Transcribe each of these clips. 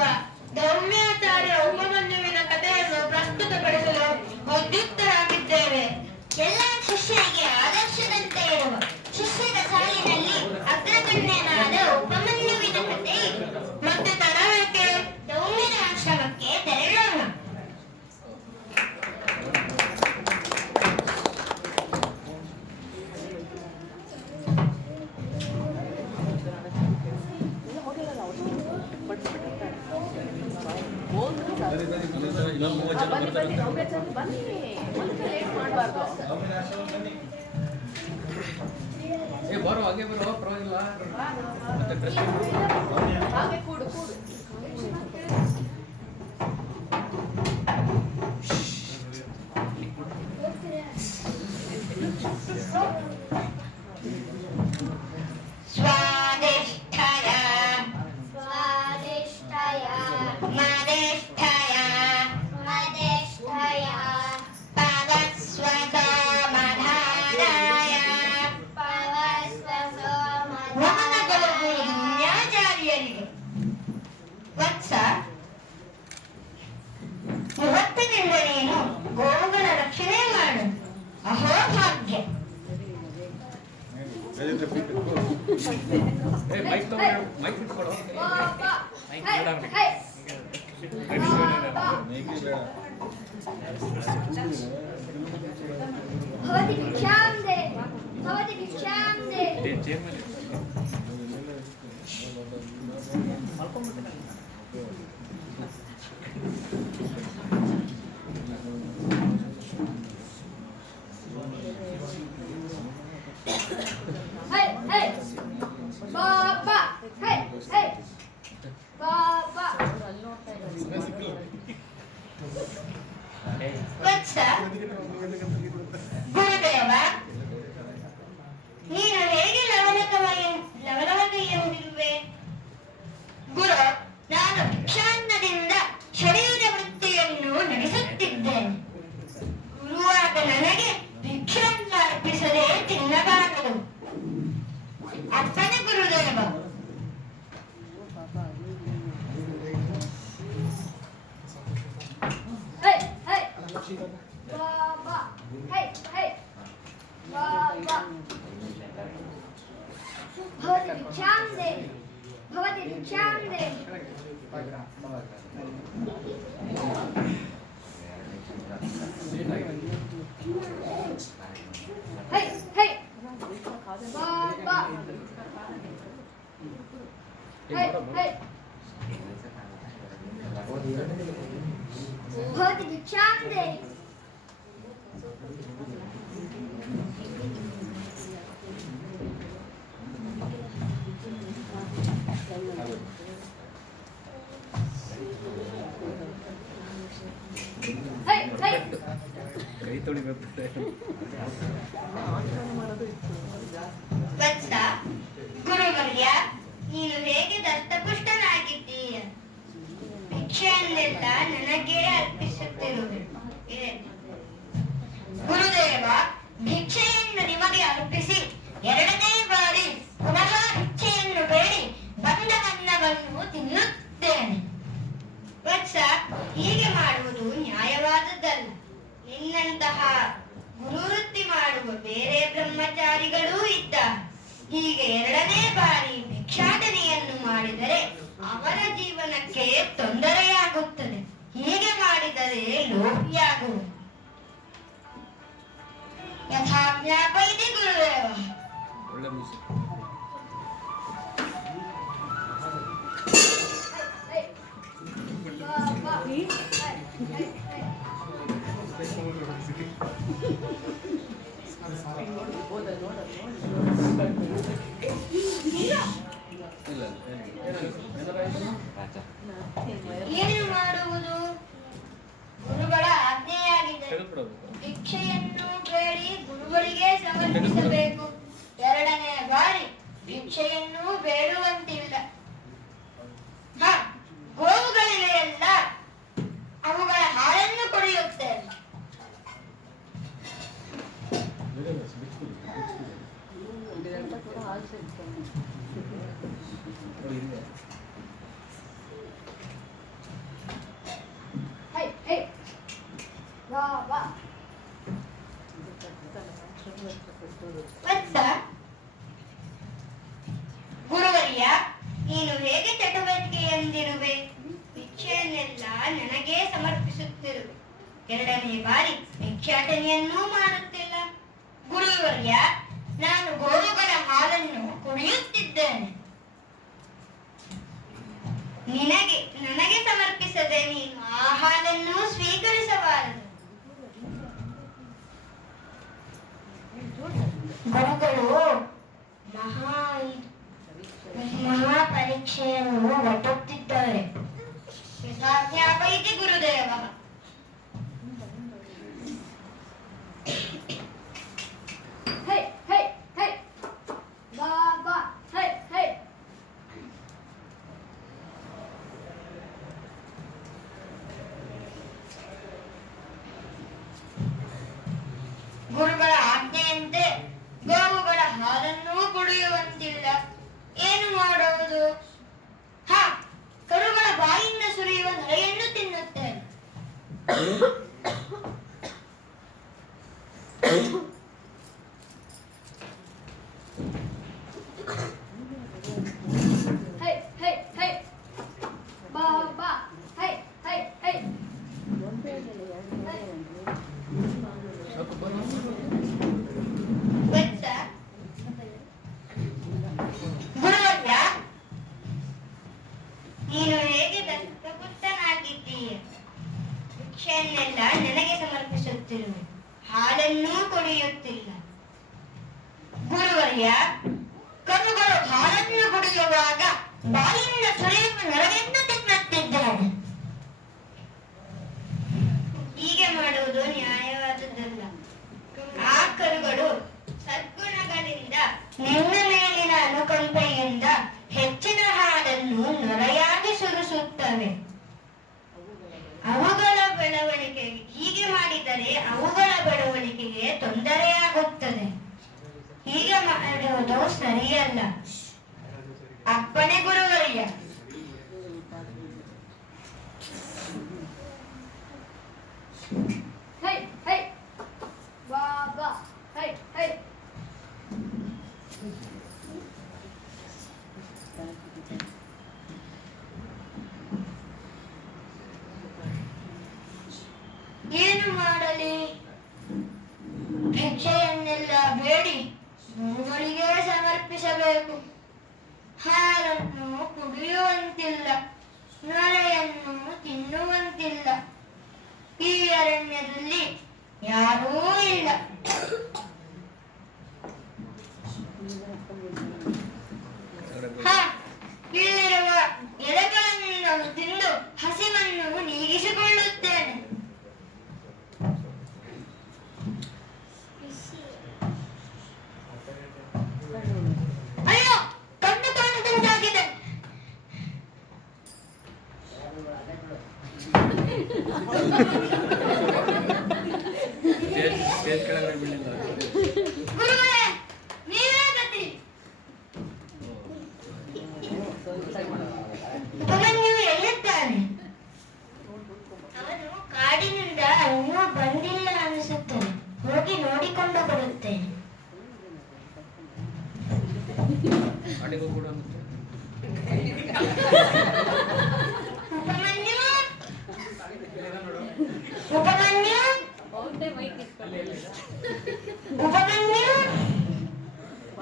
ಎನ್ನುವ ದೌಮ್ಯಾಚಾರ್ಯ ಉಪಮನ್ಯುವಿನ ಕಥೆಯನ್ನು ಪ್ರಸ್ತುತಪಡಿಸಲು ಉದ್ಯುಕ್ತರಾಗಿದ್ದೇವೆ. ಎಲ್ಲ ಶಿಷ್ಯನಿಗೆ ಆದರ್ಶದಂತೆ ಇರುವ ಶಿಷ್ಯರ ಸಾಲಿನಲ್ಲಿ ಅಗ್ರಗಣ್ಯನಾದ ಉಪಮನ್ಯುವಿನ ಕಥೆ ಇದೆ. ಮತ್ತೆ ತಡವೇಕೆ? ದೌಮ್ಯನ ಆಶ್ರಮಕ್ಕೆ ತೆರಳೋಣ. ಬರೋ ಹಾಗೆ ಬರೋ ಪರವಾಗಿಲ್ಲ. ಹಾಗೆ ಕೂಡು ಕೂಡು. ಸ್ವಾದಿಷ್ಠಯ ಸ್ವಾದಿಷ್ಠಯ ಮದಿಷ್ಠಯ ಮದಿಷ್ಠಯ ಪವಸ್ವಸಮಧಾನಾಯ ವಮನಗಳು ದುನ್ಯಾಚಾರ್ಯರಿಗೆ. ವತ್ಸ, ಇವತ್ತಿನಿಂದ ನೀನು ಗೋವುಗಳ ರಕ್ಷಣೆ ಮಾಡು. ಅಹೋಭಾಗ್ಯ. ಮೈಕ್ ಬಿಟ್ಕೊಡು. ಭವತಿ ಭಿಕ್ಷಾಂ ದೇ ಭವತಿ ಭಿಕ್ಷಾಂ ದೇ. ಹೈ ಹೈ ಬಾಬಾ ಹೈ ಹೈ ಬಾಬಾ. ವತ್ಸ, ಗುರುದೇವ, ನೀನು ಹೇಗೆ ಲವಲವಿಕೆಯಲ್ಲಿರುವೆ? ಗುರು, ನಾನು ಭಿಕ್ಷಾನ್ನದಿಂದ ಶರೀರ ವೃತ್ತಿಯನ್ನು ನಡೆಸುತ್ತಿದ್ದೇನೆ. ಗುರುವಾದ ನನಗೆ ಭಿಕ್ಷಾನ್ನ ಅರ್ಪಿಸದೆ ತಿನ್ನಬಾರದು. ಅಪ್ಪನೇ ಗುರುದೇವ. ಹೈ ಹೈ ಬಾಬಾ ಹೈ ಹೈ ಬಾಬಾ. ಭವತಿ ಭಿಕ್ಷಾಂ ದೇ ಭವತಿ ಭಿಕ್ಷಾಂ ದೇ. ಹೈ ಹೈ ಬಾಬಾ ಹೈ ಹೈ ಭವತಿ ಭಿಕ್ಷಾಂ ದೇ. ಹೈ ಹೈ ಕೈ ತೊಳಿಬೇಕು. ವತ್ಸ, ಗುರುವರ್ಯ, ನೀನು ಹೇಗೆ ದತ್ತಪುಷ್ಟನಾಗಿದ್ದೀಯ? ಭಿಕ್ಷೆಯನ್ನೆಲ್ಲ ನನಗೇ ಅರ್ಪಿಸುತ್ತಿರುವೆ. ಗುರುದೇವ, ಭಿಕ್ಷೆಯನ್ನು ನಿಮಗೆ ಅರ್ಪಿಸಿ ಎರಡನೇ ಬಾರಿ ಪುನಃ ಭಿಕ್ಷೆಯನ್ನು ಬೇಡಿ ಬಂದ ಅನ್ನವನ್ನು ತಿನ್ನುತ್ತೇನೆ. ವತ್ಸ, ಹೀಗೆ ಮಾಡುವುದು ನ್ಯಾಯವಾದದ್ದಲ್ಲ. ನಿನ್ನಂತಹ ಗುರುವೃತ್ತಿ ಮಾಡುವ ಬೇರೆ ಬ್ರಹ್ಮಚಾರಿಗಳೂ ಇದ್ದಾರೆ. ಹೀಗೆ ಎರಡನೇ ಬಾರಿ ಭಿಕ್ಷಾಟನೆಯನ್ನು ಮಾಡಿದರೆ ಅವರ ಜೀವನಕ್ಕೆ ತೊಂದರೆಯಾಗುತ್ತದೆ. ಹೀಗೆ ಮಾಡಿದರೆ ಲೋಭಿಯಾಗುವ. ಯಥಾಜ್ಞಾಪಯಿತಿ ಗುರುದೇವ. ಒಳ್ಳೆ ಮುಗಿಸಿ. ಹೈ ಬಾಬಾ ಹೈ ಹೈ ಹೈ. ಏನು ಮಾಡುವುದು? ಗುರುಗಳ ಆಜ್ಞೆಯಾಗಿದೆ. ತೆಗೆದುಬಿಡಬೇಕು. ಭಿಕ್ಷೆಯನ್ನು ಬೇಡಿ ಗುರುಗಳಿಗೆ ಸಮರ್ಪಿಸಬೇಕು. ಎರಡನೇ ಬಾರಿ ಭಿಕ್ಷೆಯನ್ನು ಬೇಡುವಂತಿಲ್ಲ. ಗೋವುಗಳಿವೆ ಎಲ್ಲ, ಅವುಗಳ ಹಾಲನ್ನು ಕುಡಿಯುತ್ತೇವೆ. ಎರಡನೇ ಬಾರಿ ಭಿಕ್ಷಾಟನೆಯನ್ನೂ ಮಾಡುತ್ತಿಲ್ಲ. ಗುರುವರ್ಯ, ನಾನು ಗೋವುಗಳ ಹಾಲನ್ನು ಕುಡಿಯುತ್ತಿದ್ದೇನೆ. ನನಗೆ ಸಮರ್ಪಿಸದೆ ನೀನು ಆ ಹಾಲನ್ನು ಸ್ವೀಕರಿಸಬಾರದು. ಗುರುಗಳು ಮಹಾ ಪರೀಕ್ಷೆಯನ್ನು ಒಡ್ಡುತ್ತಿದ್ದಾರೆ. ಜ್ಞಾಪಯಿತಿ ಗುರುದೇವ. ಹೈ ಹೈ ಹೈ ಬಾಬಾ ಹೈ ಹೈ ಗುರುಗಳ ಆಜ್ಞೆಯಂತೆ ಗೋವುಗಳ ಹಾಲನ್ನೂ ಕುಡಿಯುವಂತಿಲ್ಲ. ಏನು ಮಾಡುವುದು? ಕರುಗಳ ಬಾಯಿಂದ ಸುರಿಯುವ ನೊರೆಯನ್ನು ತಿನ್ನುತ್ತೇನೆ. ಹೈ ಹೈ ಹೈ ಬಾಬಾ ಹೈ ಹೈ ಹೈ ಸ್ವಲ್ಪ ಬರೋ ವತ್ಸ, ಗುರುವರ್ಯ, ನೀನು ಹೇಗೆ ದತ್ತಪುತ್ರನಾಗಿದ್ದೀಯ? ಭಿಕ್ಷೆಯನ್ನೆಲ್ಲ ನನಗೆ ಸಮರ್ಪಿಸುತ್ತಿರುವೆ, ಹಾಲನ್ನೂ ಕುಡಿಯುತ್ತಿಲ್ಲ. ಗುರುವರ್ಯ, ಕರುಗಳು ಹಾಲನ್ನು ಕುಡಿಯುವಾಗ ಬಾಯಿಂದ ಸುರಿಯುವ ನೊರೆಯನ್ನು ತಿನ್ನುತ್ತಿದ್ದಾನೆ. ಹೀಗೆ ಮಾಡುವುದು ನ್ಯಾಯವಾದುದಲ್ಲ. ಆ ಕರುಗಳು ಸದ್ಗುಣಗಳಿಂದ ನಿನ್ನ ಮೇಲಿನ ಅನುಕಂಪೆಯಿಂದ ಹೆಚ್ಚಿನ ಹಾಲನ್ನು ನೊರೆಯಾಗಿ ಸುರಿಸುತ್ತವೆ. ಅವುಗಳ ಬೆಳವಣಿಗೆಗೆ ಹೀಗೆ ಮಾಡಿದರೆ ಅವುಗಳ ಬೆಳವಣಿಗೆಗೆ ತೊಂದರೆಯಾಗುತ್ತದೆ. ಹೀಗೆ ಮಾಡುವುದು ಸರಿಯಲ್ಲ. ಅಪ್ಪಣೆ ಗುರುವರ್ಯ. ಹೈ ಹೈ ಬಾಬಾ ಹೈ ಹೈ ಏನು ಮಾಡಲಿ? ಭಿಕ್ಷೆಯನ್ನೆಲ್ಲ ಬೇಡಿ ಗುರುಗಳಿಗೆ ಸಮರ್ಪಿಸಬೇಕು. ಹಾಲನ್ನು ಕುಡಿಯುವಂತಿಲ್ಲ, ನೊರೆಯನ್ನು ತಿನ್ನುವಂತಿಲ್ಲ. ಈ ಅರಣ್ಯದಲ್ಲಿ ಯಾರೂ ಇಲ್ಲ. ಇಲ್ಲಿರುವ ಎಲೆಗಳನ್ನು ತಿಂದು ಹಸಿವನ್ನು ನೀಗಿಸಿಕೊಳ್ಳುತ್ತೇನೆ. ಅಯ್ಯೋ, ಕಣ್ಣು ಕಾಣದಂತಾಗಿದೆ. ಸ್ಟೇಜ್ ಕೆಳಗಡೆ ಬೀಳಿಲ್ಲ. ಗುರುಗಳೇ, ನೀವೇ ಗತಿ. ಉಪಮನ್ಯು ಎಲ್ಲಿದ್ದಾನೆ? ಅವನು ಕಾಡಿನಿಂದ ಇನ್ನೂ ಬಂದಿಲ್ಲ ಅನಿಸುತ್ತದೆ. ಹೋಗಿ ನೋಡಿಕೊಂಡು ಬರುತ್ತೇನೆ. ಅಡಿಗೂ ಕೂಡ ಉಪಮನ್ಯು, ಉಪಮನ್ಯು, ಉಪಮನ್ಯು.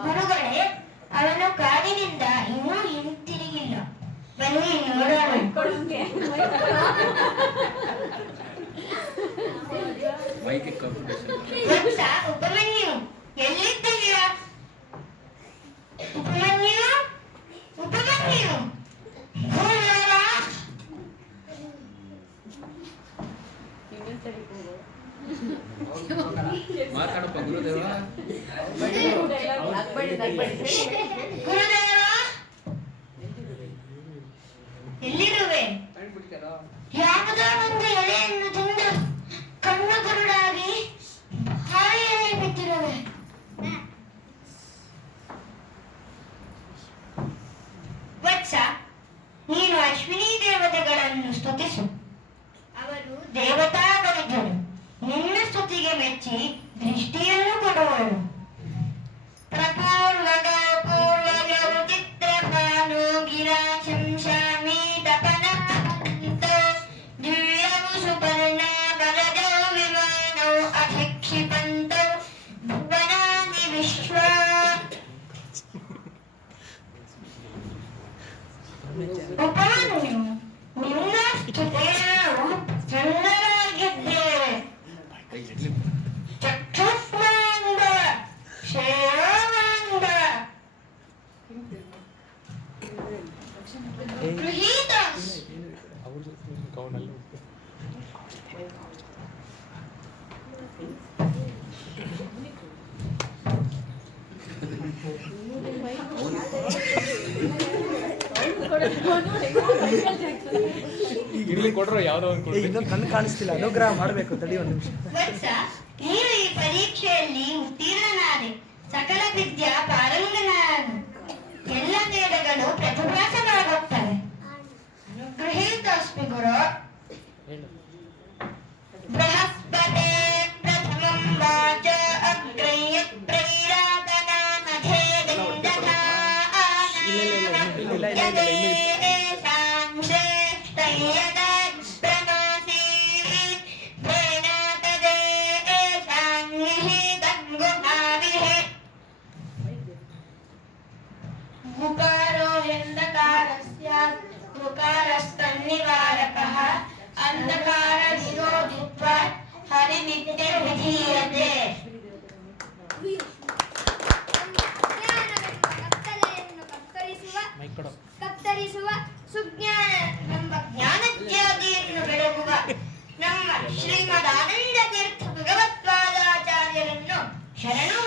ಗುರುಗಳೇ, ಅವನು ಕಾಡಿನಿಂದ ಇನ್ನೂ ಹಿಂತಿರುಗಿಲ್ಲ. ಬನ್ನಿ ನೋಡೋಣ. Mic competition. ವತ್ಸ, ಉಪಮನ್ಯು ಎಲ್ಲಿದ್ದೀಯಾ? ಉಪಮನ್ಯು, ಉಪಮನ್ಯು. ಗುರುದೇವ, ಮಾತಾಡಪ್ಪ ಗುರುದೇವ. ಗುರುದೇವ, ಎಲ್ಲಿರುವೆ? ಯಾವುದೋ ಒಂದು ಎಲೆಯನ್ನು ತಿಂದು ಕಣ್ಣು ಕುರುಡಾಗಿ ಹಾಳೆಯಲ್ಲಿ ಬಿದ್ದಿರುವೆ. ವತ್ಸ, ನೀನು ಅಶ್ವಿನಿ ದೇವತೆಗಳನ್ನು ಸ್ತುತಿಸು. ಅವರು ದೇವತಾಗಳಿದ್ದರು. ನಿನ್ನ ಸ್ತುತಿಗೆ ಮೆಚ್ಚಿ ದೃಷ್ಟಿಯನ್ನು ಕೊಡುವಳು. ಪ್ರಪೂರ್ವಗ ಪೂರ್ವಜವು ಚಿತ್ರಪಾನು ಗಿರಾ ಶಂಶಾಮಿ ತಪನಂತ ದಿವ್ಯವು ಸುಪರ್ಣ ಬಲಜೋ ಉಪಮನ್ಯು ನಿನ್ನಷ್ಟು ನಾವು ಚಂದರಾಗಿದ್ದೇವೆ. ಚಕ್ಷುಷ್ಮಾಂಡ ಶ್ರೇಯೋಮಾಂಡ ಗೃಹೀತಾಸ್ ಇಲ್ಲಿ ಕೊಡ್ರೋ ಯಾವ್ದೋ ಒಂದು ಇನ್ನೊಂದು ಕಣ್ಣು ಕಾಣಿಸ್ತಿಲ್ಲ, ಅನುಗ್ರಹ ಮಾಡಬೇಕು. ತಡಿ ಒಂದು ನಿಮಿಷ. ವತ್ಸ, ನೀನು ಈ ಪರೀಕ್ಷೆಯಲ್ಲಿ ಉತ್ತೀರ್ಣನಾದೆ. ಸಕಲ ವಿದ್ಯಾ ಪಾರಂಗನಾನು. ಎಲ್ಲ ವೇದಗಳು ಪ್ರತಿಭಾಸವಾಗುತ್ತವೆ. ಗೃಹೀತಸ್ಮಿ ಗುರು. ಬೃಹಸ್ಪತೆ ಪ್ರಥಮಂ ವಾಚ ಅಗ್ರಯ ಗುಕಾರೋ ಎಂದಕಾರಸ್ಯ ಗುಕಾರಸ್ತನ್ನಿವಾರಕಃ ಅಂಧಕಾರ ವಿರೋಧಿತ್ವ ಹರಿನಿತ್ಯ ವಿಧೀಯತೆ. ಕತ್ತರಿಸುವ ಸುಜ್ಞಾನ ಜ್ಞಾನಜ್ಯೋತಿಯನ್ನು ಬೆಳಗುವ ನಮ್ಮ ಶ್ರೀಮದ್ ಆನಂದ ತೀರ್ಥ ಭಗವತ್ಪಾದಾಚಾರ್ಯರನ್ನು ಶರಣು